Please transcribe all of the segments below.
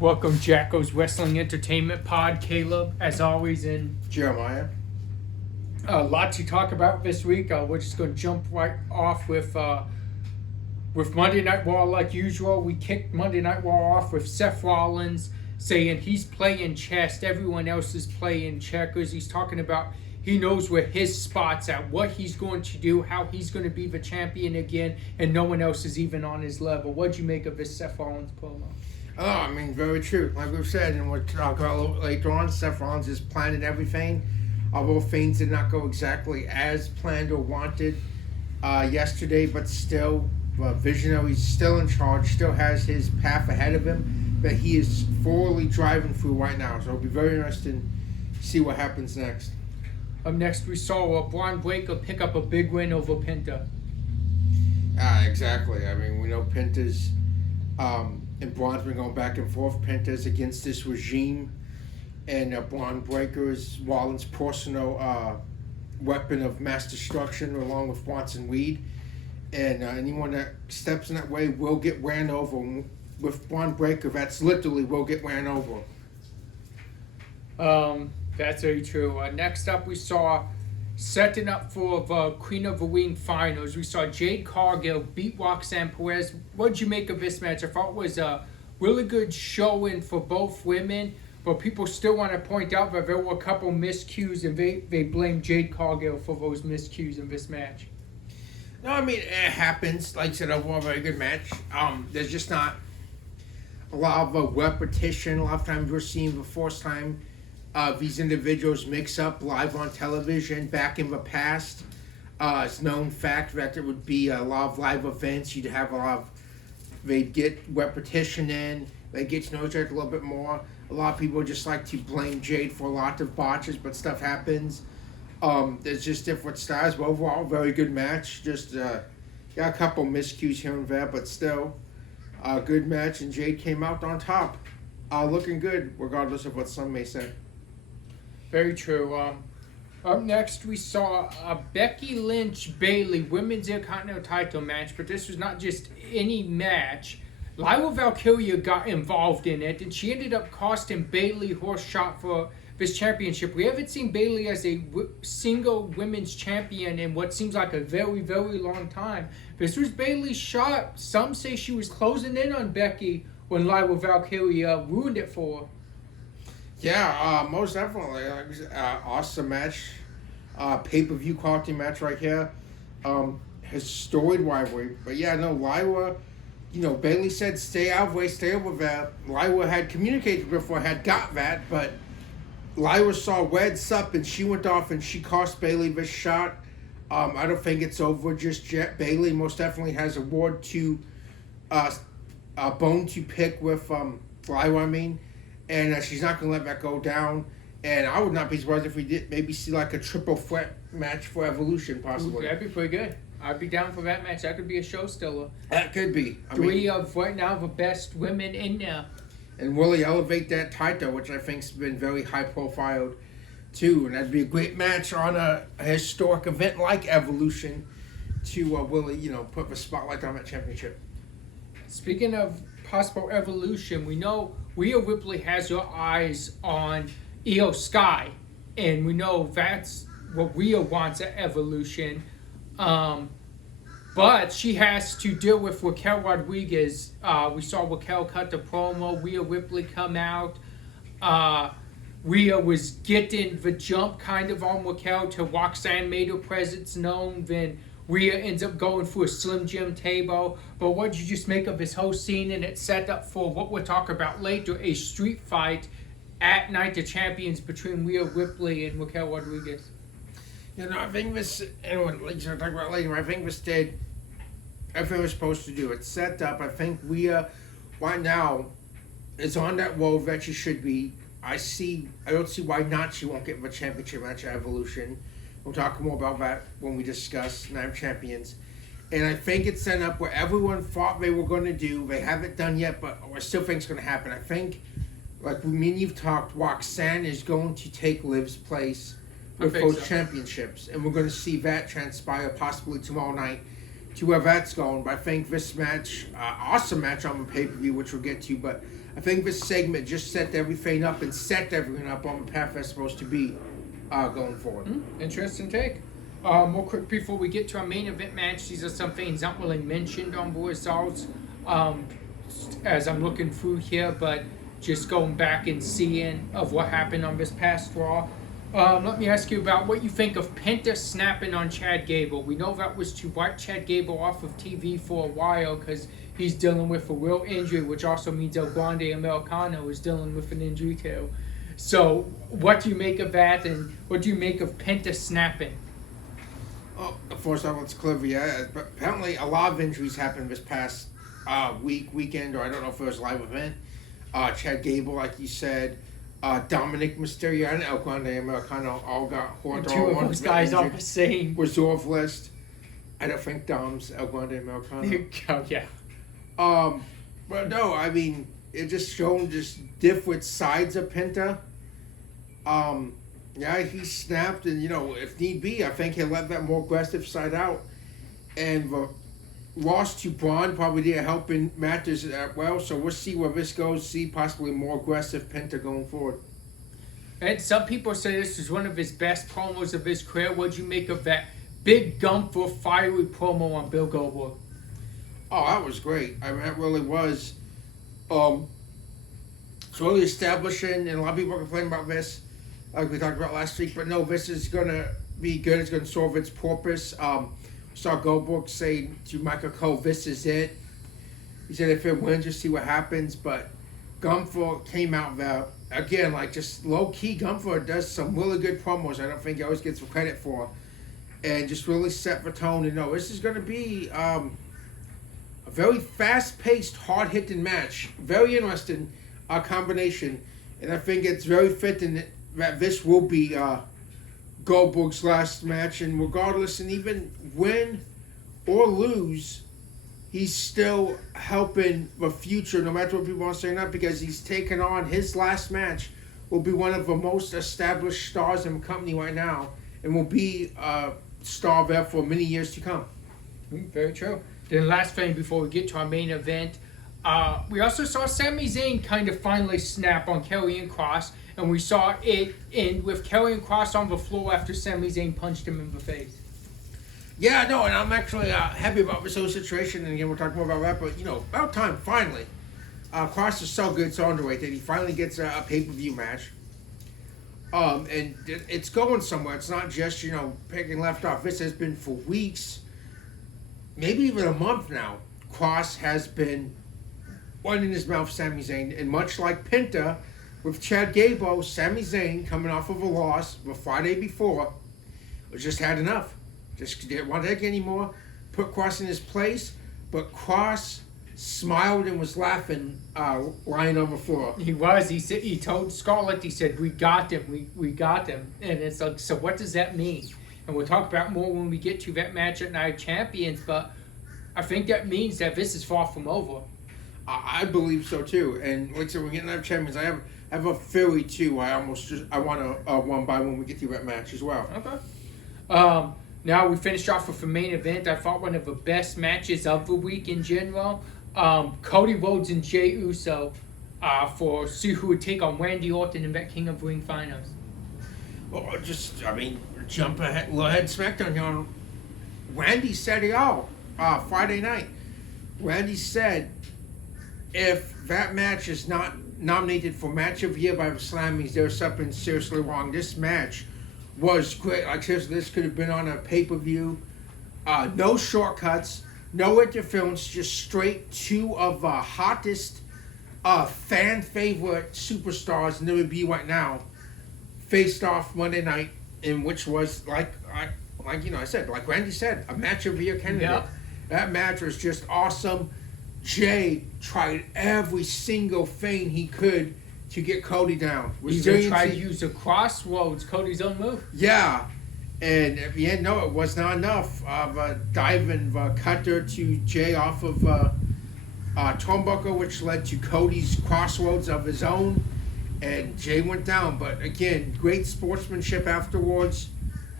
Welcome, Jackal's Wrestling Entertainment Pod, Caleb, as always, and Jeremiah. a lot to talk about this week. We're just going to jump right off with Monday Night Raw like usual. We kicked Monday Night Raw off with Seth Rollins saying he's playing chess, everyone else is playing checkers. He's talking about he knows where his spot's at, what he's going to do, how he's going to be the champion again, and no one else is even on his level. What'd you make of this Seth Rollins promo? Oh, I mean, very true. Like we've said, and we'll talk about a little later on, Seth Rollins is planning everything. Although things did not go exactly as planned or wanted yesterday, but still, Visionary's still in charge, still has his path ahead of him that he is fully driving through right now. So it'll be very interesting to see what happens next. Up next, we saw Braun Breaker pick up a big win over Penta. Exactly. I mean, we know Penta's and Braun's been going back and forth. Penta's against this regime, and Braun Breaker is Rollins' personal weapon of mass destruction, along with Bronson Reed. And anyone that steps in that way will get ran over. With Braun Breaker, that's literally will get ran over. That's very true. Next up, we saw setting up for the Queen of the Ring finals. We saw Jade Cargill beat Roxanne Perez. What did you make of this match? I thought it was a really good showing for both women, but people still want to point out that there were a couple miscues, and they blame Jade Cargill for those miscues in this match. No, I mean, it happens. Like I said, overall, a very good match. There's just not a lot of repetition. A lot of times we're seeing the first time these individuals mix up live on television. Back in the past, it's known fact that there would be a lot of live events. You'd have a lot of, they'd get repetition in, they'd get to know each other a little bit more. A lot of people just like to blame Jade for a lot of botches, but stuff happens. There's just different styles, but overall, very good match. Just got a couple miscues here and there, but still a good match, and Jade came out on top. Looking good, regardless of what some may say. Very true. Up next, we saw a Becky Lynch-Bayley Women's Intercontinental title match, but this was not just any match. Lyra Valkyria got involved in it, and she ended up costing Bayley her shot for this championship. We haven't seen Bayley as a single women's champion in what seems like a very, very long time. This was Bayley's shot. Some say she was closing in on Becky when Lyra Valkyria ruined it for her. Yeah, most definitely. Awesome match. Pay-per-view quality match right here. His storied rivalry. But yeah, no, Lyra, Bayley said stay out of the way, stay over there. Lyra had communicated before, had got that, but Lyra saw Wed's up and she went off and she cost Bayley this shot. I don't think it's over just yet. Bayley most definitely has a bone to pick with Lyra, and she's not going to let that go down. And I would not be surprised if we did maybe see like a triple threat match for Evolution, possibly. Ooh, that'd be pretty good. I'd be down for that match. That could be a show stiller. That could be. Three of right now the best women in there. And really elevate that title, which I think's been very high profiled too. And that'd be a great match on a historic event like Evolution to really, put the spotlight on that championship. Speaking of possible Evolution, we know Rhea Ripley has her eyes on Io Sky, and we know that's what Rhea wants at Evolution. But she has to deal with Raquel Rodriguez. We saw Raquel cut the promo, Rhea Ripley come out. Rhea was getting the jump kind of on Raquel till Roxanne made her presence known. Then Rhea ends up going for a Slim Jim table. But what did you just make of this whole scene? And it's set up for what we'll talk about later, a street fight at Night of Champions between Rhea Ripley and Raquel Rodriguez. I think this, and like you'll talk about later, I think this did everything it was supposed to do. It's set up. I think Rhea, right now, is on that road that she should be. I don't see why not she won't get the championship match at Evolution. We'll talk more about that when we discuss Night of Champions. And I think it's set up where everyone thought they were going to do. They haven't done yet, but I still think it's going to happen. I think, like me and you've talked, Roxanne is going to take Liv's place with those championships. And we're going to see that transpire possibly tomorrow night to where that's going. But I think this match, awesome match on the pay-per-view, which we'll get to, but I think this segment just set everything up and set everything up on the path that's supposed to be going forward. Interesting take. More quick before we get to our main event match, these are some things not really mentioned on the results as I'm looking through here, but just going back and seeing of what happened on this past Raw. Let me ask you about what you think of Penta snapping on Chad Gable. We know that was to wipe Chad Gable off of TV for a while because he's dealing with a real injury, which also means El Grande Americano is dealing with an injury too. So what do you make of that, and what do you make of Penta snapping? Well, first off, it's clever, yeah. But apparently a lot of injuries happened this past weekend, or I don't know if it was a live event. Chad Gable, like you said, Dominic Mysterio and El Grande Americano all got hurt. Two of those guys are the same. Reserve list. I don't think Dom's El Grande Americano. Oh, yeah. But no, I mean, it just shown just different sides of Penta. Yeah, he snapped, and if need be, I think he'll let that more aggressive side out. And the loss to Braun probably didn't help in matches as well, so we'll see where this goes. See possibly more aggressive Penta going forward. And some people say this is one of his best promos of his career. What'd you make of that big Gunther fiery promo on Bill Goldberg? Oh, that was great. I mean, that really was. It's really establishing, and a lot of people are complaining about this, like we talked about last week, but no, this is going to be good. It's going to serve its purpose. Saw Goldberg say to Michael Cole, this is it. He said if it wins, just see what happens, but Gunther came out there, again, like just low-key. Gunther does some really good promos I don't think he always gets credit for, and just really set the tone. And no, this is going to be a very fast-paced, hard-hitting match. Very interesting combination, and I think it's very fitting that this will be Goldberg's last match, and regardless, and even win or lose, he's still helping the future, no matter what people want to say or not, because he's taken on his last match, will be one of the most established stars in the company right now, and will be a star there for many years to come. Very true. Then last thing before we get to our main event, we also saw Sami Zayn kind of finally snap on Karrion Kross, and we saw it end with Karrion Kross on the floor after Sami Zayn punched him in the face. Yeah, no, and I'm actually happy about this whole situation, and again, we'll talk more about that, but, about time, finally. Kross is so good, so underweight, that he finally gets a pay-per-view match. And it's going somewhere. It's not just, picking left off. This has been for weeks, maybe even a month now. Kross has been one in his mouth, Sami Zayn, and much like Penta, with Chad Gable, Sami Zayn coming off of a loss the Friday before, was just had enough. Just didn't want to take anymore. Put Kross in his place, but Kross smiled and was laughing, lying on the floor. He was. He told Scarlett, he said, "We got him. We got him." And it's like, so what does that mean? And we'll talk about more when we get to that match at Night of Champions. But I think that means that this is far from over. I believe so too. And like I said, we're getting Night of Champions. I have a theory too. I want to one by when we get to that match as well. Okay. Now we finished off with the main event. I thought one of the best matches of the week in general. Cody Rhodes and Jey Uso for see who would take on Randy Orton in that King of the Ring finals. Well, jump ahead, SmackDown here on. Randy said it all Friday night. Randy said if that match is not nominated for Match of the Year by the Slammies, there's something seriously wrong. This match was great. Like seriously, this could have been on a pay-per-view. No shortcuts, no interference, just straight two of the hottest fan favorite superstars in the WWE right now faced off Monday night, in which was like I said, like Randy said, a Match of the Year candidate. Yep. That match was just awesome. Jay tried every single thing he could to get Cody down. He even tried to use a crossroads, Cody's own move. Yeah. And at the end, no, it was not enough of diving the cutter to Jay off of turnbuckle, which led to Cody's crossroads of his own. And Jay went down. But again, great sportsmanship afterwards.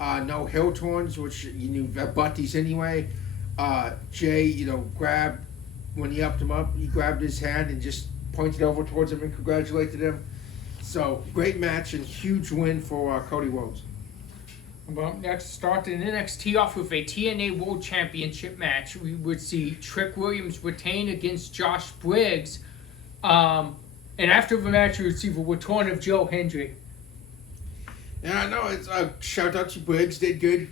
No heel turns, which you knew the butties anyway. Jay, grabbed when he upped him up. He grabbed his hand and just pointed over towards him and congratulated him. So great match and huge win for Cody Rhodes. Well, next, starting NXT off with a TNA World Championship match. We would see Trick Williams retain against Josh Briggs. And after the match, we would see the return of Joe Hendry. Yeah, I know. It's shout out to Briggs, did good.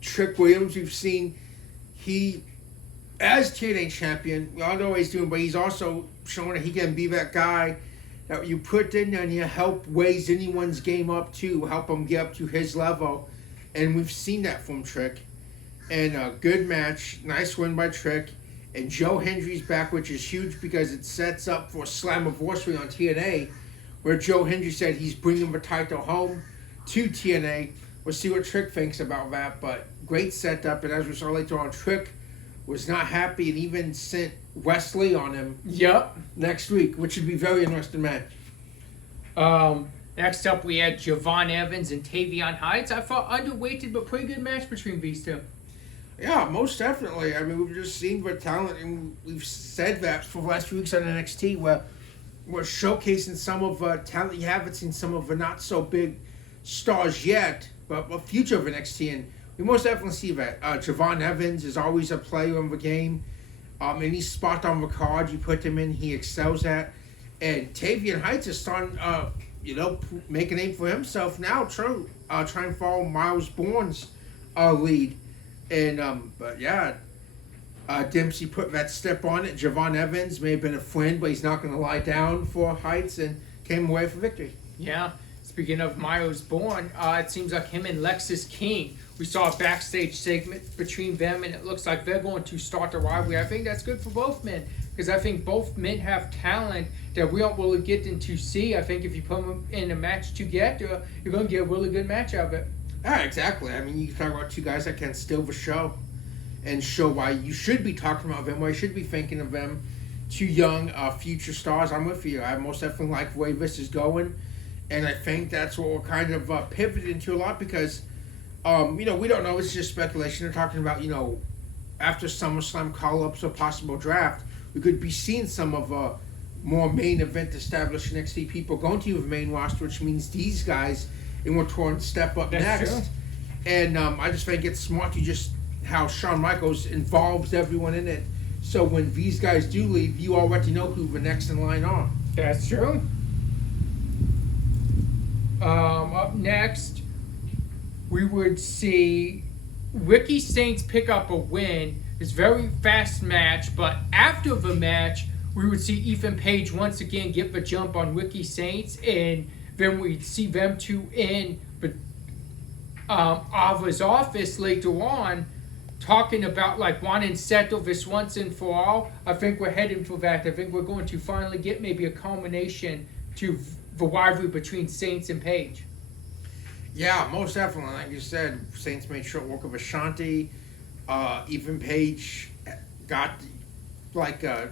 Trick Williams, we've seen he, as TNA champion, we all know what he's doing, but he's also showing that he can be that guy that you put in and you help raise anyone's game up too, help them get up to his level. And we've seen that from Trick. And a good match, nice win by Trick. And Joe Hendry's back, which is huge because it sets up for Slammiversary on TNA, where Joe Hendry said he's bringing the title home to TNA. We'll see what Trick thinks about that, but great setup. And as we saw later on, Trick was not happy and even sent Wesley on him. Yep. Next week, which would be a very interesting match. Next up, we had Javon Evans and Tavion Heights. I thought underweighted, but pretty good match between these two. Yeah, most definitely. I mean, we've just seen the talent, and we've said that for the last few weeks on NXT, where we're showcasing some of the talent you haven't seen, some of the not so big stars yet, but the future of NXT, and we most definitely see that. Javon Evans is always a player in the game. Any spot on the card you put him in, he excels at. And Tavion Heights is starting, make a name for himself now, trying to follow Miles Bourne's lead. And, but yeah, Dempsey put that step on it. Javon Evans may have been a friend, but he's not going to lie down for Heights and came away for victory. Yeah. Speaking of Miles Bourne, it seems like him and Lexis King, we saw a backstage segment between them, and it looks like they're going to start a rivalry. I think that's good for both men, because I think both men have talent that we don't really get to see. I think if you put them in a match together, you're going to get a really good match out of it. Yeah, exactly. I mean, you talk about two guys that can steal the show and show why you should be talking about them, why you should be thinking of them. Two young future stars. I'm with you. I most definitely like the way this is going. And I think that's what we're kind of pivoting to a lot because, we don't know. It's just speculation. They're talking about, after SummerSlam call-ups or possible draft, we could be seeing some of more main event established NXT people going to the main roster, which means these guys in return step up next. True. And I just think it's smart to just how Shawn Michaels involves everyone in it. So when these guys do leave, you already know who the next in line are. That's true. Up next, we would see Ricky Saints pick up a win. It's a very fast match, but after the match, we would see Ethan Page once again get the jump on Ricky Saints, and then we'd see them two in Ava's office later on, talking about wanting to settle this once and for all. I think we're heading for that. I think we're going to finally get maybe a culmination to the rivalry between Saints and Page. Yeah, most definitely. Like you said, Saints made short work of Ashanti. Even Page got a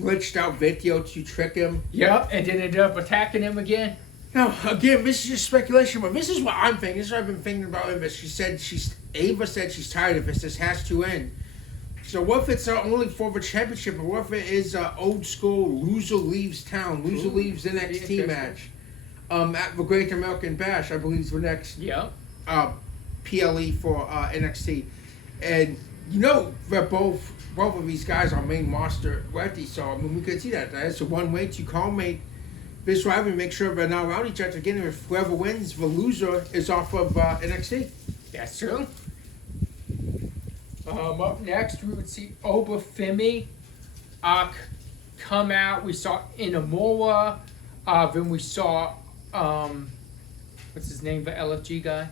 glitched out video to trick him. Yep, and then ended up attacking him again. Now, again, this is just speculation, but this is what I'm thinking. This is what I've been thinking about with this. Ava said she's tired of this. This has to end. So what if it's only for the championship, or what if it is old school loser leaves town, loser leaves NXT match at the Great American Bash, I believe is the next PLE for NXT. And that both of these guys are main roster ready, so I mean we could see that. That's one way to culminate this rivalry, make sure they're not around each other again. If whoever wins, the loser is off of NXT. That's true. Up next, we would see Obafemi come out. We saw Inamura. Then we saw, what's his name, the LFG guy?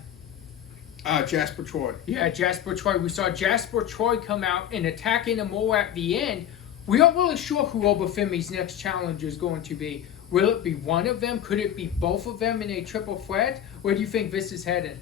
Jasper Troy. Yeah, Jasper Troy. We saw Jasper Troy come out and attack Inamura at the end. We aren't really sure who Obafemi's next challenger is going to be. Will it be one of them? Could it be both of them in a triple threat? Where do you think this is headed?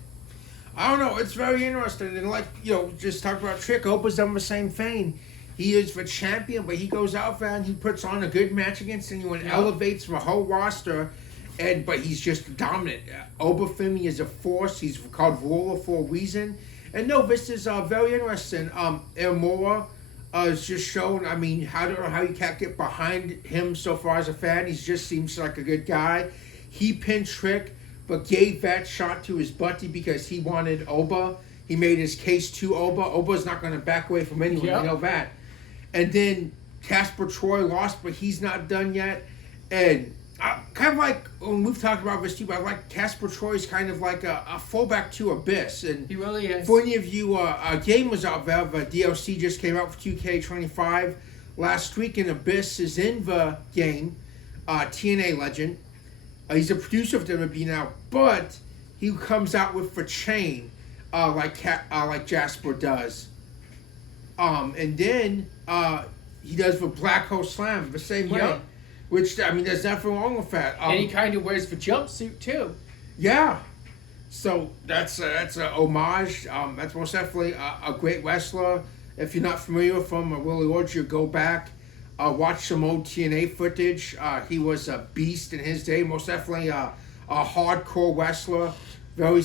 I don't know. It's very interesting. And just talk about Trick. Opa's done the same thing. He is the champion, but he goes out there and he puts on a good match against anyone, elevates the whole roster, but he's just dominant. Obafemi is a force. He's called Ruler for a reason. And no, this is very interesting. Elmore is just shown. I mean, I don't know how you can't get behind him so far as a fan. He just seems like a good guy. He pinned Trick, but gave that shot to his buddy because he wanted Oba. He made his case to Oba. Oba's not going to back away from anyone. Yep. You know that. And then Casper Troy lost, but he's not done yet. And kind of like when we've talked about this too, but I like Casper Troy's kind of like a fullback to Abyss. And He really is. for any of you, a game was out there. The DLC just came out for 2K25 last week, and Abyss is in the game. TNA legend. He's a producer of WWE now, but he comes out with the chain like Jasper does. And then he does the Black Hole Slam the same way. Yep. Which, I mean, there's nothing wrong with that. And he kind of wears the jumpsuit too. Yeah. So that's a homage. That's most definitely a great wrestler. If you're not familiar with him, I really urge you to go back, watch some old TNA footage. He was a beast in his day. Most definitely a hardcore wrestler. Very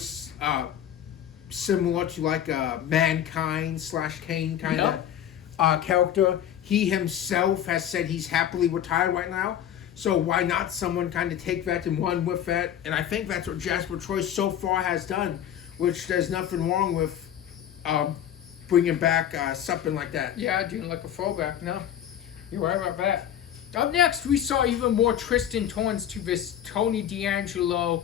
similar to like a Mankind / Kane kind of character. He himself has said he's happily retired right now. So why not someone kind of take that and run with that? And I think that's what Jasper Troy so far has done, which there's nothing wrong with bringing back something like that. Yeah, doing like a fullback. No, you're right about that. Up next, we saw even more Tristan Torrance to this Tony D'Angelo,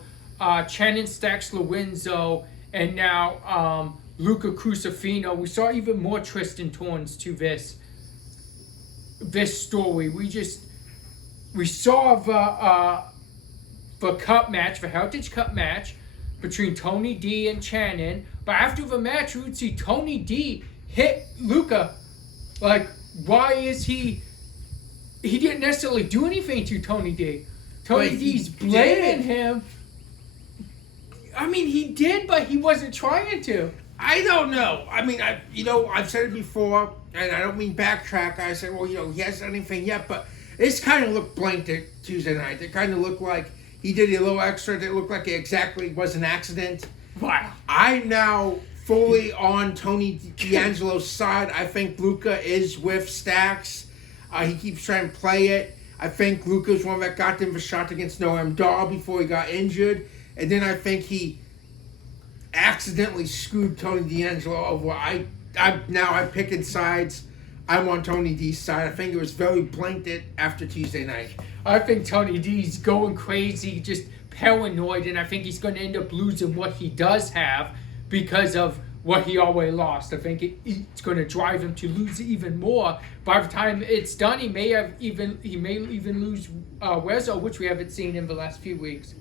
Channing Stacks Lorenzo, and now Luca Crucifino. We saw even more Tristan Torrance to this story. We saw the cup match, the Heritage Cup match between Tony D and Channing. But after the match, we would see Tony D hit Luca. Like, why is he didn't necessarily do anything to Tony D. Tony D's blaming him. I mean, he did, but he wasn't trying to. I don't know. I mean, I've said it before, and I don't mean backtrack. I said, well, he hasn't done anything yet, but this kind of looked blanked at Tuesday night. It kind of looked like he did a little extra. It looked like it exactly was an accident. Wow. I'm now fully on Tony D'Angelo's side. I think Luca is with Stacks. He keeps trying to play it. I think Luca's one that got them the shot against Noam Dar before he got injured. And then I think he accidentally screwed Tony D'Angelo over. I'm picking sides. I'm on Tony D's side. I think it was very blanked after Tuesday night. I think Tony D's going crazy, just paranoid, and I think he's going to end up losing what he does have because of what he already lost. I think it's going to drive him to lose even more. By the time it's done, he may even lose Rezo, which we haven't seen in the last few weeks.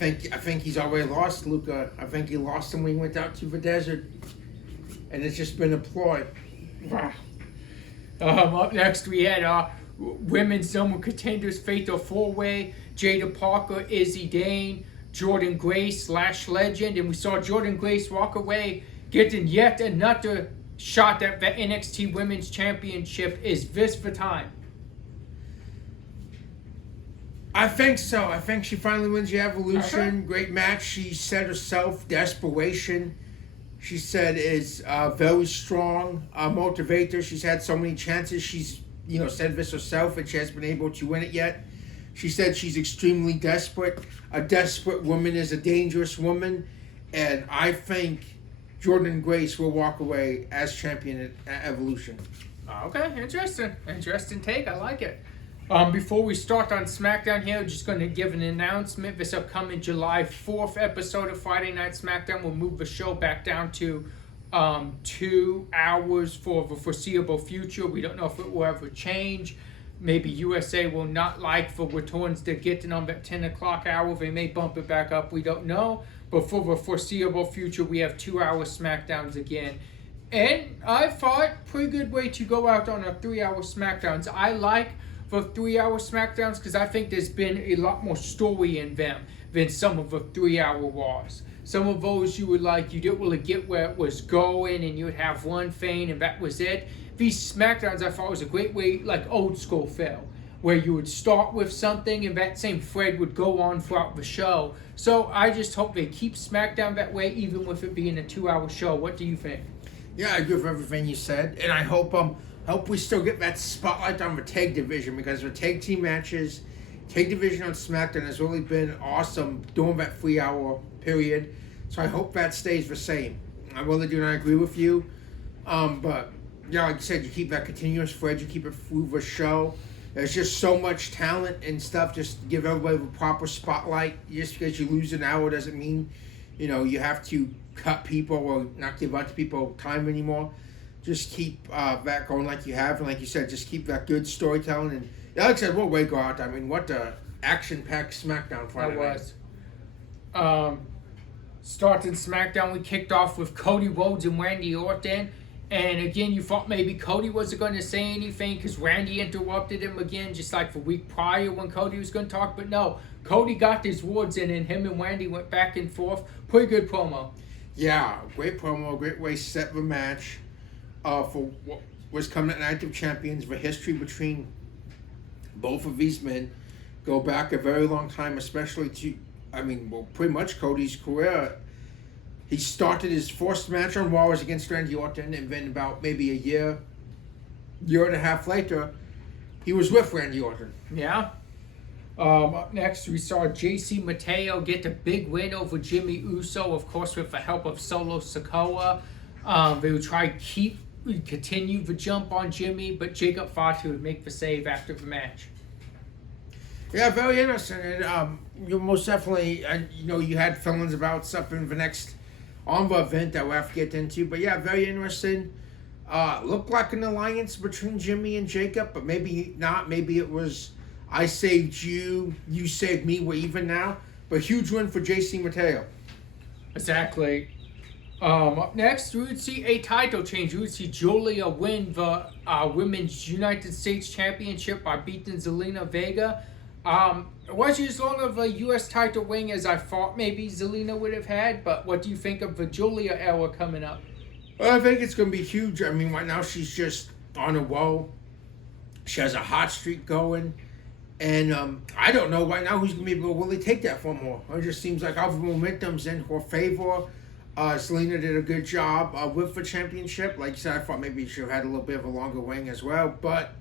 I think he's already lost Luca. I think he lost him when he went out to the desert, and it's just been a ploy. Wow. Up next, we had women's number contenders fatal four-way: Jada Parker, Izzy Dane, Jordan Grace / Legend, and we saw Jordan Grace walk away, getting yet another shot at the NXT Women's Championship. Is this the time? I think so. I think she finally wins the Evolution. Okay. Great match. She said herself, desperation, she said, is very strong motivator. She's had so many chances. She's, said this herself, and she hasn't been able to win it yet. She said she's extremely desperate. A desperate woman is a dangerous woman. And I think Jordan Grace will walk away as champion at Evolution. Okay, interesting take. I like it. Before we start on SmackDown here, we're just going to give an announcement. This upcoming July 4th episode of Friday Night SmackDown will move the show back down to 2 hours for the foreseeable future. We don't know if it will ever change. Maybe USA will not like the returns they're getting on that 10 o'clock hour. They may bump it back up. We don't know. But for the foreseeable future, we have 2-hour SmackDowns again. And I thought pretty good way to go out on a 3-hour SmackDowns. I like the 3-hour SmackDowns because I think there's been a lot more story in them than some of the 3-hour Raws. Some of those you didn't really get where it was going, and you would have one thing and that was it. These SmackDowns I thought was a great way, like old school feel, where you would start with something and that same thread would go on throughout the show. So I just hope they keep SmackDown that way, even with it being a 2-hour show. What do you think? Yeah, I agree with everything you said, and I hope we still get that spotlight on the tag division, because the tag team matches, tag division on SmackDown has really been awesome during that 3-hour period. So I hope that stays the same. I really do not agree with you, but yeah, like you said, you keep that continuous thread, you keep it through the show. There's just so much talent and stuff. Just give everybody the proper spotlight. Just because you lose an hour doesn't mean, you have to cut people or not give out to people time anymore. Just keep that going like you have, and like you said, just keep that good storytelling. And like I said, what way go out? I mean, what the action-packed SmackDown Friday night. That was. Starting SmackDown, we kicked off with Cody Rhodes and Randy Orton. And again, you thought maybe Cody wasn't going to say anything because Randy interrupted him again, just like the week prior when Cody was going to talk. But no, Cody got his words in, and him and Randy went back and forth. Pretty good promo. Yeah, great promo, great way to set the match for what was coming at Night of Champions. The history between both of these men go back a very long time, especially to, pretty much Cody's career. He started his first match on Raw was against Randy Orton, and then about maybe a year and a half later, he was with Randy Orton. Yeah. Up next, we saw JC Mateo get the big win over Jimmy Uso, of course, with the help of Solo Sikoa. They would try to continue the jump on Jimmy, but Jacob Fatu would make the save after the match. Yeah, very interesting. And you most definitely, you had feelings about something the next on the event that we'll have to get into. But yeah, very interesting. Looked like an alliance between Jimmy and Jacob, but maybe not. Maybe it was I saved you, you saved me, we're even now. But huge win for JC Mateo. Exactly. Up next, we would see a title change. We would see Julia win the Women's United States Championship by beating Zelina Vega. It wasn't as long of a U.S. title win as I thought maybe Zelina would have had, but what do you think of the Julia era coming up? Well, I think it's going to be huge. I mean, right now she's just on a roll. She has a hot streak going. And I don't know right now who's going to be able to really take that from her. It just seems like all the momentum's in her favor. Zelina did a good job with the championship. Like you said, I thought maybe she had a little bit of a longer wing as well. But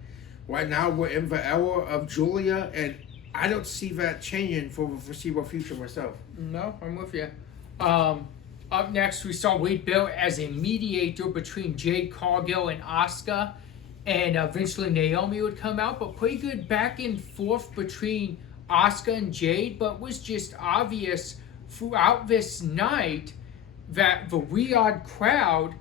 right now we're in the era of Julia, and I don't see that changing for the foreseeable future myself. No, I'm with you. Up next, we saw Wade Barrett as a mediator between Jade Cargill and Asuka, and eventually Naomi would come out, but pretty good back and forth between Asuka and Jade, but was just obvious throughout this night that the Riyadh crowd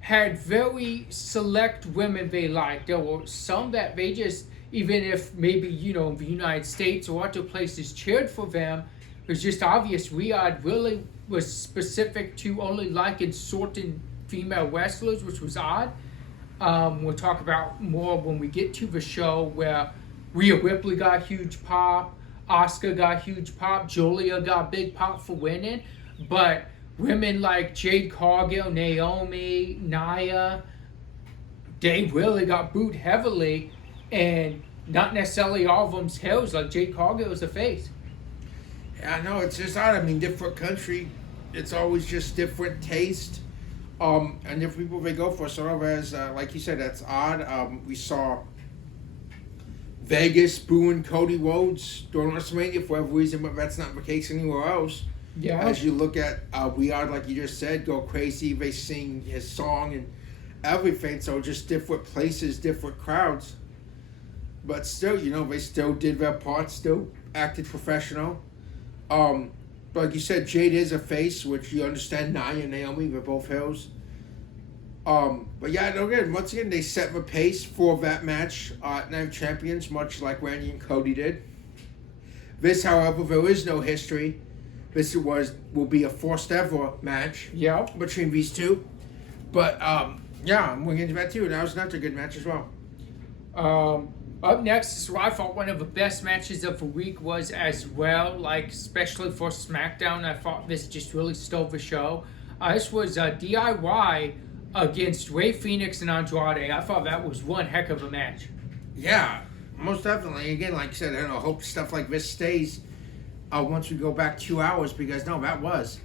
had very select women they liked. There were some that they just, even if maybe, the United States or other places cheered for them, it was just obvious Riyadh really was specific to only liking certain female wrestlers, which was odd. We'll talk about more when we get to the show, where Rhea Ripley got huge pop, Asuka got huge pop, Julia got big pop for winning, but women like Jade Cargill, Naomi, Nia, they really got booed heavily, and not necessarily all of them's heels. Like Jade Cargill was the face. Yeah, no, it's just odd. I mean, different country, it's always just different taste. And different people they go for. Sort of as, like you said, that's odd. We saw Vegas booing Cody Rhodes during WrestleMania for whatever reason, but that's not the case anywhere else. Yeah. As you look at Riyadh, like you just said, go crazy. They sing his song and everything. So just different places, different crowds. But still, they still did their part, still acted professional. But like you said, Jade is a face, which you understand. Nia and Naomi, they're both heels. But yeah, once again, they set the pace for that match at Night of Champions, much like Randy and Cody did. This, however, there is no history. This will be a first ever match between these two. But yeah, I'm going to get into that too. That was another good match as well. Up next is what I thought one of the best matches of the week was as well, like especially for SmackDown. I thought this just really stole the show. This was DIY against Rey Fenix and Andrade. I thought that was one heck of a match. Yeah, most definitely. Again, like I said, I hope stuff like this stays once we go back 2 hours, because no, that was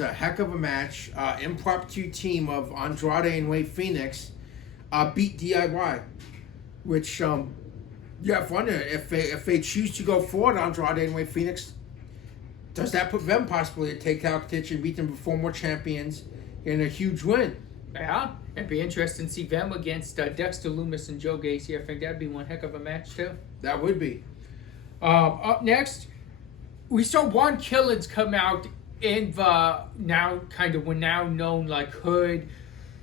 a heck of a match. Impromptu team of Andrade and Wade Phoenix beat DIY, which you have to wonder if they choose to go forward, Andrade and Wade Phoenix, does that put them possibly to take out contention, beat them before more champions in a huge win? Yeah, it'd be interesting to see them against Dexter Lumis and Joe Gacy. I think that'd be one heck of a match too. That would be. Up next, we saw Juan Killens come out in the now known like hoodie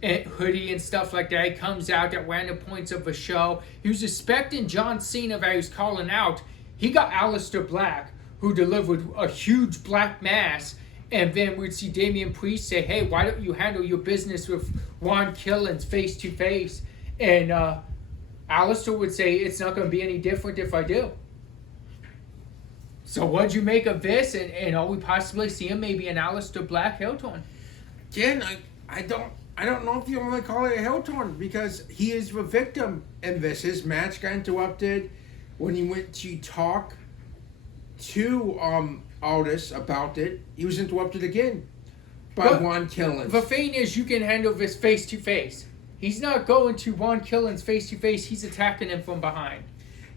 and stuff like that. He comes out at random points of the show. He was expecting John Cena that he was calling out. He got Aleister Black, who delivered a huge black mass. And then we'd see Damian Priest say, hey, why don't you handle your business with Juan Killens face to face? And Aleister would say, it's not going to be any different if I do. So what'd you make of this? And are we possibly seeing maybe an Aleister Black heel turn? Again, I don't know if you want to call it a heel turn, because he is the victim in this. His match got interrupted when he went to talk to Aldis about it. He was interrupted again by Juan Killens. The thing is, you can handle this face to face. He's not going to Juan Killens face to face. He's attacking him from behind.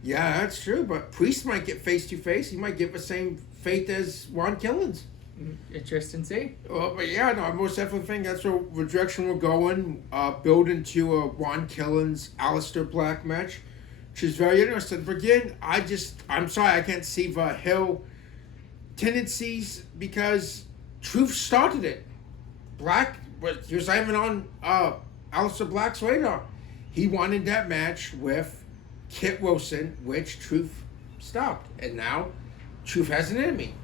Yeah, that's true. But Priest might get face to face. He might get the same fate as Juan Killens. Interesting to see. But yeah, no, I most definitely think that's the direction we're going. Building to a Juan Killens Aleister Black match, which is very interesting. But again, I'm sorry, I can't see the heel tendencies, because Truth started it. Black, but he was not even on Aleister Black's radar. He wanted that match with Kit Wilson, which Truth stopped, and now Truth has an enemy.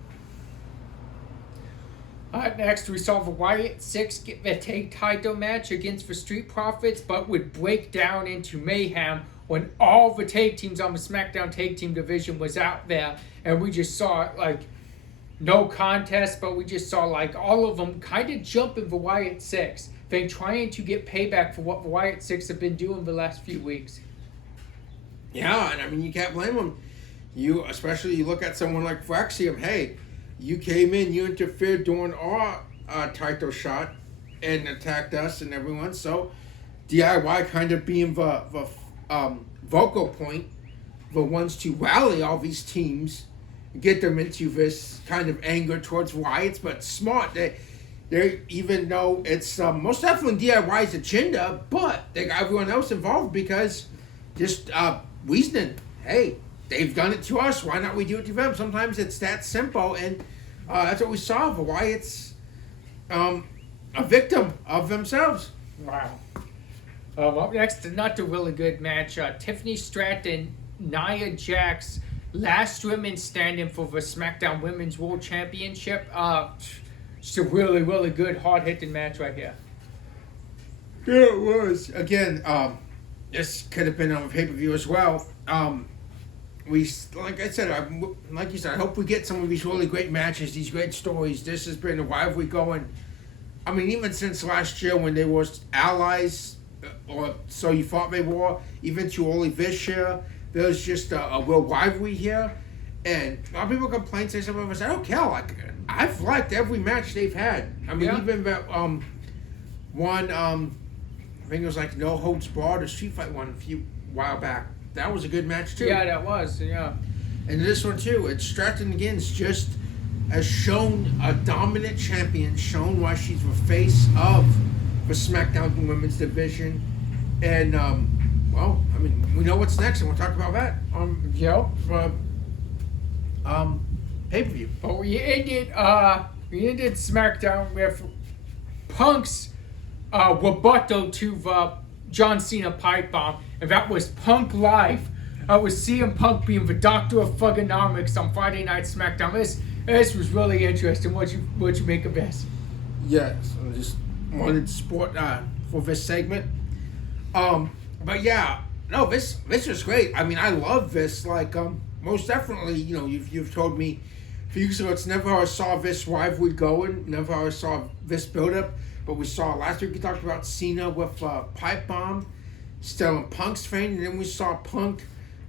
Next, we saw the Wyatt Six get the tag title match against the Street Profits, but would break down into mayhem when all the tag teams on the SmackDown tag team division was out there, and we just saw like no contest, but we just saw like all of them kind of jumping the Wyatt Six. They're trying to get payback for what the Wyatt Six have been doing the last few weeks. Yeah, and I mean, you can't blame them. You look at someone like Fraxium. Hey, you came in, you interfered during our title shot and attacked us and everyone. So DIY kind of being the vocal point, the ones to rally all these teams, get them into this kind of anger towards Wyatt's, but smart. They even though it's most definitely DIY's agenda, but they got everyone else involved, because just reasoning, hey, they've done it to us, why not we do it to them? Sometimes it's that simple, and that's what we saw. The Wyatt's a victim of themselves. Wow. Up next, not a really good match. Tiffany Stratton, Nia Jax, last women standing for the SmackDown Women's World Championship. Just a really, really good, hard-hitting match right here. Yeah, it was. Again, this could have been on pay-per-view as well. Like you said, I hope we get some of these really great matches, these great stories. This has been a rivalry going, I mean, even since last year when they were allies, or so you thought they were, even to early this year, there was just a real rivalry here. And a lot of people complain, say something of us, I don't care, like, I've liked every match they've had. I mean, even that one, I think it was like No Holds Barred, a street fight one a while back. That was a good match too. Yeah, that was, yeah. And this one too, it's Stratton again just has shown a dominant champion, shown why she's the face of the SmackDown Women's Division. And, well, I mean, we know what's next, and we'll talk about that pay-per-view. But we ended SmackDown with Punk's rebuttal to the John Cena pipe bomb, and that was Punk Live. I was CM Punk being the doctor of thugonomics on Friday Night SmackDown. This was really interesting. What'd you make of this? Yes, I just wanted support for this segment. But yeah, no, this was great. I mean, I love this. Like, most definitely, you know, you've told me a few years ago, it's never how I saw this rivalry going, never how I saw this build-up. But we saw last week, we talked about Cena with Pipe Bomb, still in Punk's vein, and then we saw Punk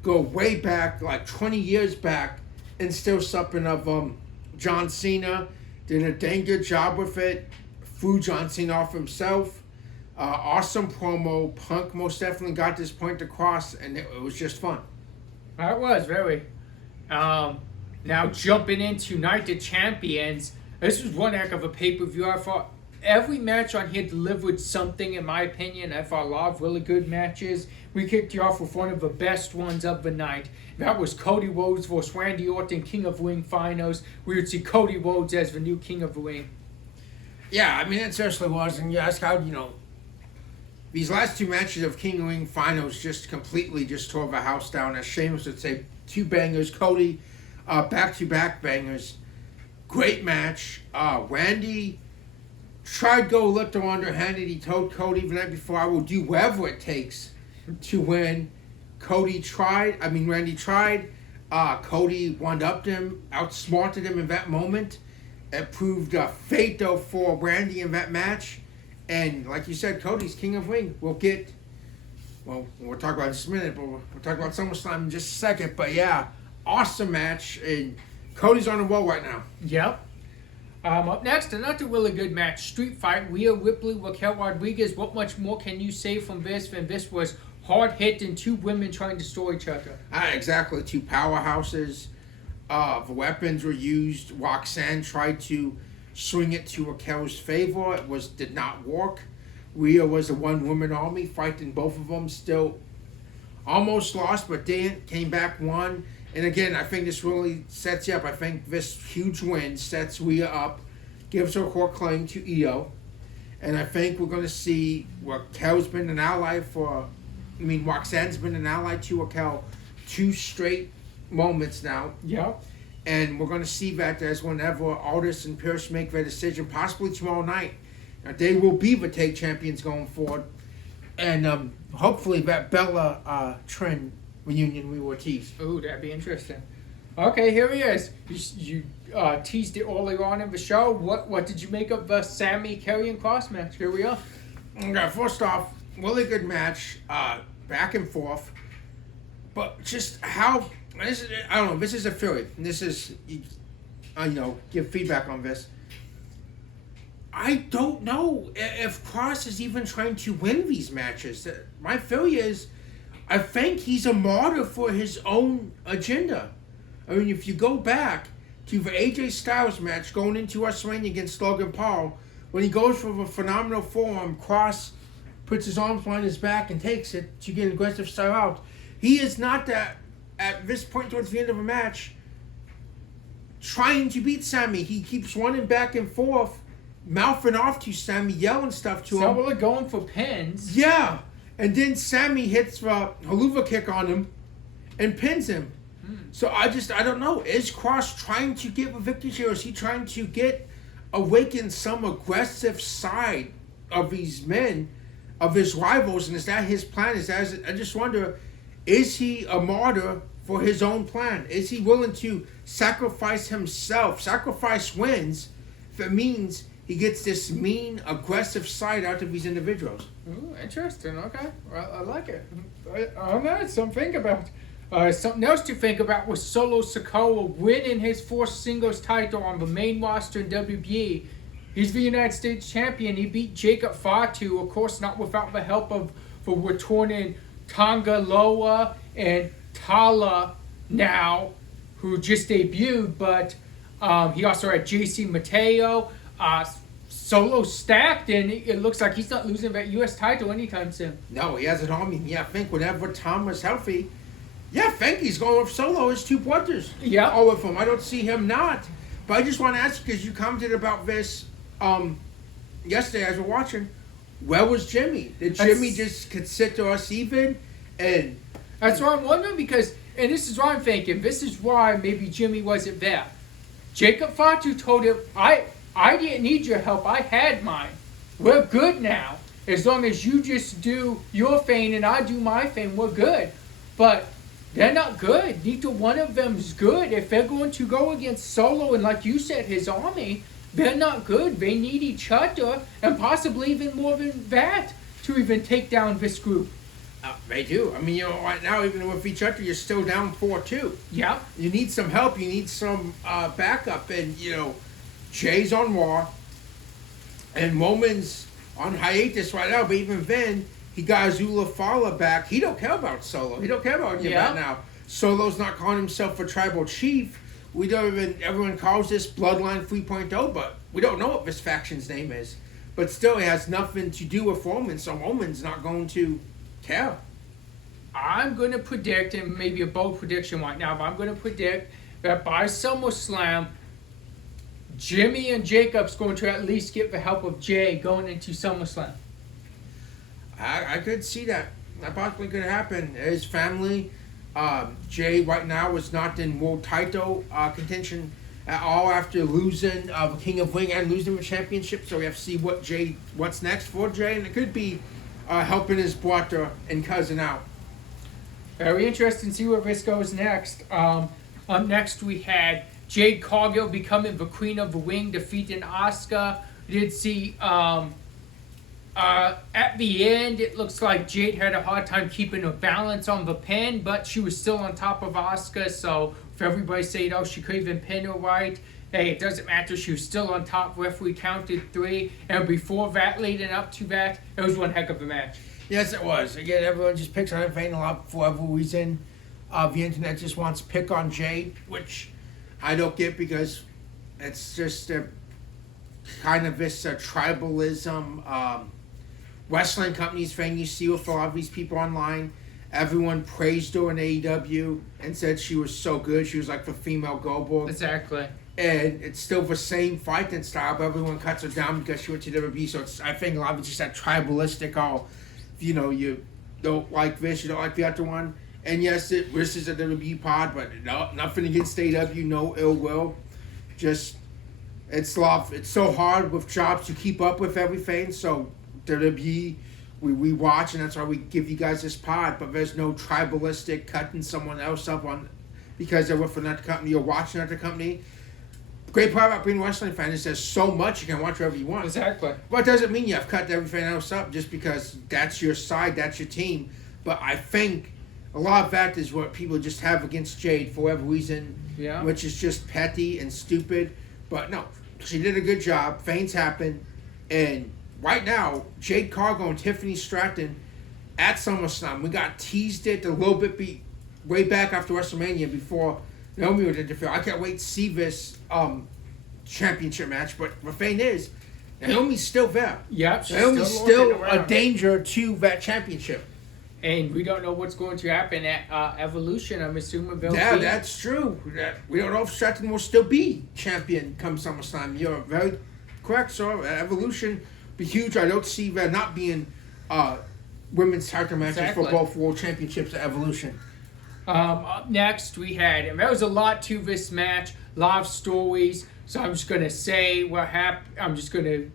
go way back, like 20 years back, and still something of John Cena. Did a dang good job with it. Threw John Cena off himself. Awesome promo. Punk most definitely got this point across, and it was just fun. That was very. Now jumping into Night of Champions, this was one heck of a pay-per-view. I thought every match on here delivered something, in my opinion. I thought a lot of really good matches. We kicked you off with one of the best ones of the night. That was Cody Rhodes versus Randy Orton, King of the Ring finals. We would see Cody Rhodes as the new King of the Ring. Yeah, I mean, it seriously was. And you ask how, these last two matches of King of the Ring finals just completely just tore the house down. As Sheamus would say, two bangers. Cody, back-to-back bangers. Great match. Randy tried to go a little underhanded. He told Cody the night before, I will do whatever it takes to win. Randy tried. Cody one-upped him, outsmarted him in that moment. It proved fatal for Randy in that match. And like you said, Cody's King of Ring. We'll talk about it in just a minute, but we'll talk about SummerSlam in just a second. But yeah, awesome match. And Cody's on the roll right now. Yep. Up next, another really good match. Street fight. Rhea Ripley, Raquel Rodriguez. What much more can you say from this? And this was hard hitting, two women trying to destroy each other. Exactly. Two powerhouses. The weapons were used. Roxanne tried to swing it to Raquel's favor. It did not work. Rhea was a one-woman army fighting both of them. Still almost lost, but didn't. Came back, won. And again, I think this really sets you up. I think this huge win sets Rhea up, gives her core claim to Io. And I think we're going to see Raquel's been an ally Roxanne's been an ally to Raquel 2 straight moments now. Yep. And we're going to see that as whenever Aldis and Pierce make their decision, possibly tomorrow night, they will be the tag champions going forward. And hopefully that Bella Trent reunion we will tease. Ooh, that'd be interesting. Okay, here he is. You teased it earlier on in the show. What did you make of the Sammy, Kerry, and Kross match? Here we are. Okay, first off, really good match, back and forth. But just how... I don't know, this is a theory. This is, give feedback on this. I don't know if Kross is even trying to win these matches. My theory is, I think he's a martyr for his own agenda. I mean, if you go back to the AJ Styles match going into WrestleMania against Logan Paul, when he goes for a phenomenal forearm, Kross puts his arms behind his back and takes it to get an aggressive style out. He is not that, at this point towards the end of a match, trying to beat Sammy. He keeps running back and forth, mouthing off to Sammy, yelling stuff to him. So we're going for pins. Yeah. And then Sammy hits the haluva kick on him and pins him. So I don't know. Is Kross trying to get a victory here? Or is he trying to awaken some aggressive side of these men, of his rivals? And is that his plan? I just wonder, is he a martyr for his own plan? Is he willing to sacrifice himself? Sacrifice wins if it means he gets this mean, aggressive side out of these individuals. Ooh, interesting. Okay. Well, I like it. That's something to think about. Something else to think about was Solo Sikoa winning his 4th singles title on the main roster in WBE. He's the United States champion. He beat Jacob Fatu, of course, not without the help of the returning Tonga Loa and Tala now, who just debuted, but he also had JC Mateo. Solo stacked, and it looks like he's not losing that U.S. title anytime soon. No, he has it on me. Yeah, I think whenever Tom was healthy, I think he's going with Solo, his 2 brothers. Yeah. All with him. I don't see him not. But I just want to ask you, because you commented about this yesterday as we're watching, where was Jimmy? Did Jimmy just consider us even? And that's what I'm wondering, because, and this is what I'm thinking, this is why maybe Jimmy wasn't there. Jacob Fatu told him, I didn't need your help. I had mine. We're good now. As long as you just do your thing and I do my thing, we're good. But they're not good. Neither one of them's good. If they're going to go against Solo and, like you said, his army, they're not good. They need each other and possibly even more than that to even take down this group. They do. I mean, right now, even with each other, you're still down 4-2. Yeah. You need some help. You need some backup. And, Jay's on Raw. And Roman's on hiatus right now. But even then, he got Azula Fala back. He don't care about Solo. He don't care about him right now. Solo's not calling himself a tribal chief. We don't even, everyone calls this Bloodline 3.0, but we don't know what this faction's name is. But still, it has nothing to do with Roman, so Roman's not going to care. I'm going to predict, and maybe a bold prediction right now, but I'm going to predict that by SummerSlam, Jimmy and Jacob's going to at least get the help of Jay going into SummerSlam. I could see that. That possibly could happen. His family, Jay right now is not in world title contention at all after losing the King of Ring and losing the championship. So we have to see what's next for Jay, and it could be helping his brother and cousin out. Very interesting to see where this goes next. Up next we had Jade Cargill becoming the Queen of the Ring, defeating Asuka. We did see at the end, it looks like Jade had a hard time keeping her balance on the pin, but she was still on top of Asuka. So if everybody saying, oh, she couldn't even pin her right, hey, it doesn't matter. She was still on top. Referee counted 3. And before that, leading up to that, it was one heck of a match. Yes, it was. Again, everyone just picks on everything a lot for whatever reason. The internet just wants to pick on Jade, which I don't get because it's just a kind of this tribalism wrestling companies thing you see with a lot of these people online. Everyone praised her in AEW and said she was so good. She was like the female Goldberg. Exactly. And it's still the same fighting style, but everyone cuts her down because she went to WWE. So I think a lot of it's just that tribalistic, you don't like this, you don't like the other one. And yes, this is a WWE pod, but no, nothing against AEW, no ill will. Just, it's so hard with jobs to keep up with everything. So WWE, we watch, and that's why we give you guys this pod. But there's no tribalistic cutting someone else up on because they're with another company or watching another company. Great part about being a wrestling fan is there's so much you can watch whatever you want. Exactly. But it doesn't mean you have cut everything else up just because that's your side, that's your team. But I think a lot of that is what people just have against Jade for whatever reason, which is just petty and stupid. But no, she did a good job. Things happen. And right now, Jade Cargill and Tiffany Stratton at SummerSlam, we got teased it a little bit way back after WrestleMania before Naomi would interfere. I can't wait to see this championship match. But the thing is, Naomi's still there. Yep, Naomi's still a danger to that championship. And we don't know what's going to happen at Evolution. I'm assuming they'll Yeah, be. that's true. We don't know if Stratton will still be champion come SummerSlam. You're very correct, sir. Evolution be huge. I don't see there not being women's title matches for both world championships at Evolution. Up next, we had, and there was a lot to this match, a lot of stories. So I'm just going to say what happened. I'm just going to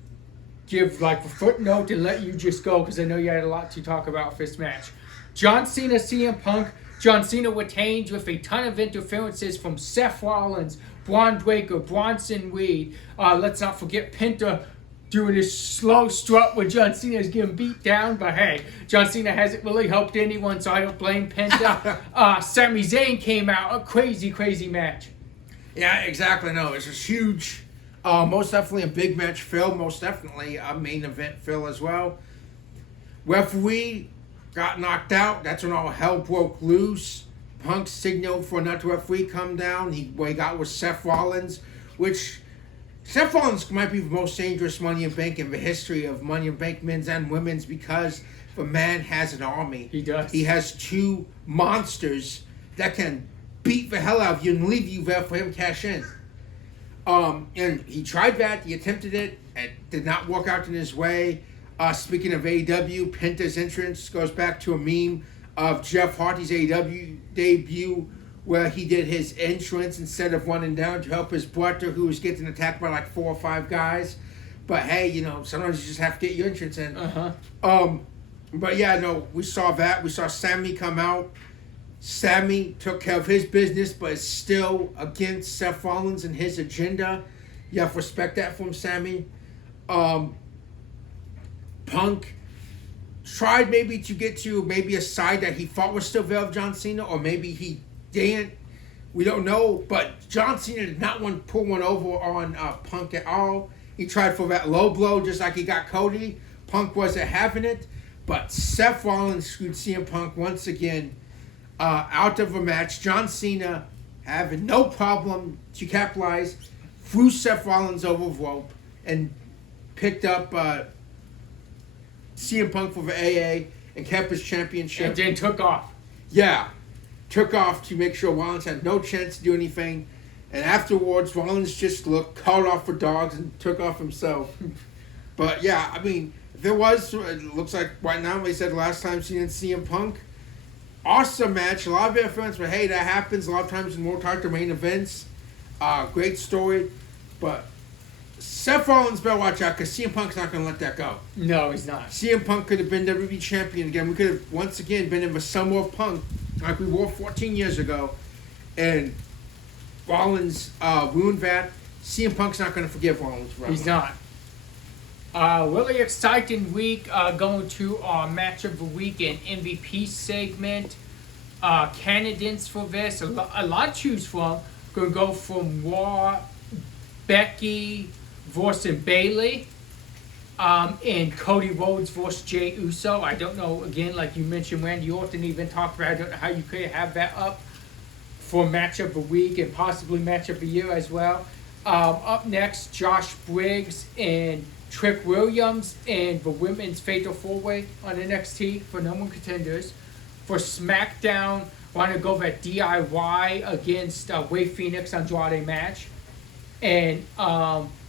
give like the footnote and let you just go because I know you had a lot to talk about for this match. John Cena, CM Punk. John Cena retains with a ton of interferences from Seth Rollins, Braun Breaker, Bronson Reed. Let's not forget Penta doing his slow strut when John Cena is getting beat down. But hey, John Cena hasn't really helped anyone, so I don't blame Penta. Sami Zayn came out. A crazy, crazy match. Yeah, exactly. No, it's a huge, most definitely a big match fill. Most definitely a main event fill as well. Referee got knocked out. That's when all hell broke loose. Punk signaled for another referee come down. What he got was Seth Rollins, which Seth Rollins might be the most dangerous Money in Bank in the history of Money in Bank men's and women's because the man has an army. He does. He has 2 monsters that can beat the hell out of you and leave you there for him to cash in. And he tried that. He attempted it. It did not work out in his way. Speaking of AEW, Penta's entrance goes back to a meme of Jeff Hardy's AEW debut where he did his entrance instead of running down to help his brother who was getting attacked by like 4 or 5 guys. But hey, sometimes you just have to get your entrance in. But yeah, no, we saw that. We saw Sammy come out. Sammy took care of his business, but is still against Seth Rollins and his agenda. You have to respect that from Sammy. Punk tried maybe to get to maybe a side that he thought was still there of John Cena, or maybe he didn't. We don't know. But John Cena did not want to pull one over on Punk at all. He tried for that low blow just like he got Cody. Punk wasn't having it. But Seth Rollins screwed CM Punk once again out of a match. John Cena having no problem to capitalize, threw Seth Rollins over the rope, and picked up CM Punk for the AA and kept his championship. And then took off. Yeah. Took off to make sure Rollins had no chance to do anything. And afterwards, Rollins just called off for dogs and took off himself. But yeah, I mean, it looks like right now, they said last time seeing CM Punk. Awesome match. A lot of their fans were, hey, that happens a lot of times in World Title main events. Great story. But Seth Rollins better watch out because CM Punk's not going to let that go. No, he's not. CM Punk could have been WWE champion again. We could have once again been in the summer of Punk like we were 14 years ago. And Rollins ruined that. CM Punk's not going to forgive Rollins. He's not. Really exciting week. Going to our match of the week and MVP segment. Candidates for this. A lot to choose from. Going to go from Raw, Becky versus Bayley. And Cody Rhodes versus Jey Uso. I don't know, again, like you mentioned, Randy Orton even talked about, I don't know how you could have that up for match of the week and possibly match of the year as well. Up next, Josh Briggs and Trick Williams and the women's fatal four-way on NXT for number one contenders. For SmackDown, want to go that DIY against Wade Phoenix Andrade match. And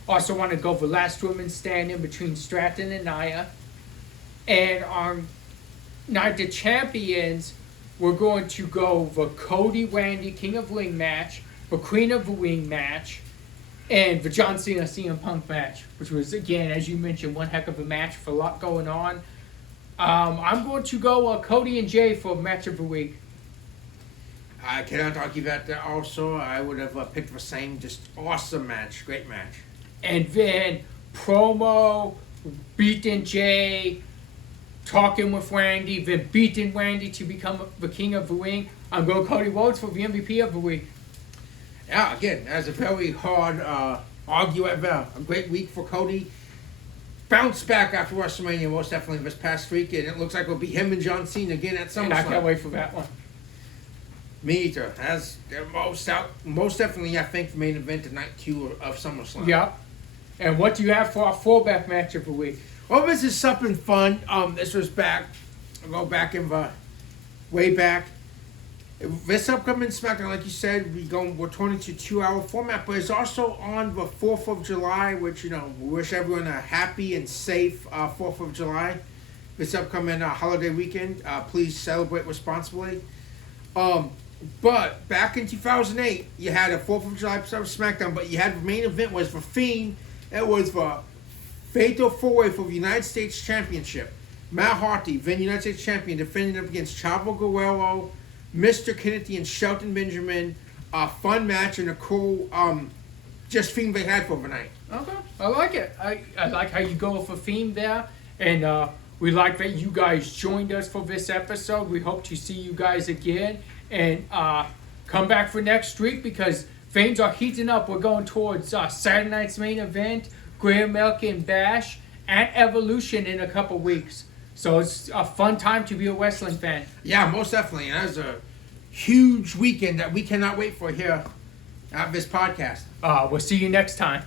also want to go for last woman standing between Stratton and Nia. And on Night the Champions, we're going to go the Cody Randy King of Ring match, the Queen of the Ring match, and the John Cena CM Punk match, which was, again, as you mentioned, one heck of a match with a lot going on. I'm going to go Cody and Jay for match of the week. I cannot argue that also. I would have picked the same, just awesome match, great match. And then promo, beating Jay, talking with Randy, then beating Randy to become the King of the Ring. I'm going Cody Rhodes for the MVP of the week. Yeah, again, that's a very hard argue at that. A great week for Cody. Bounced back after WrestleMania, most definitely this past week, and it looks like it'll be him and John Cena again at SummerSlam. And I can't wait for that one. Me either. That's most definitely, I think, the main event of night 2 of SummerSlam. Yeah. And what do you have for our fallback match of the week? Well, this is something fun. This was back. I'll go back in the way back. This upcoming SmackDown, like you said, we're turning to 2-hour format, but it's also on the 4th of July, which, we wish everyone a happy and safe 4th of July. This upcoming holiday weekend. Please celebrate responsibly. But back in 2008, you had a 4th of July episode of SmackDown, but you had the main event was the Fiend. It was the fatal four-way for the United States Championship. Matt Hardy, then United States Champion, defending up against Chavo Guerrero, Mr. Kennedy, and Shelton Benjamin. A fun match and a cool just theme they had for the night. Okay, I like it. I like how you go with a theme there, and we like that you guys joined us for this episode. We hope to see you guys again, and come back for next week because things are heating up. We're going towards Saturday night's main event, Great American Bash, and Evolution in a couple weeks. So it's a fun time to be a wrestling fan. Yeah, most definitely. And that's a huge weekend that we cannot wait for here at this podcast. We'll see you next time.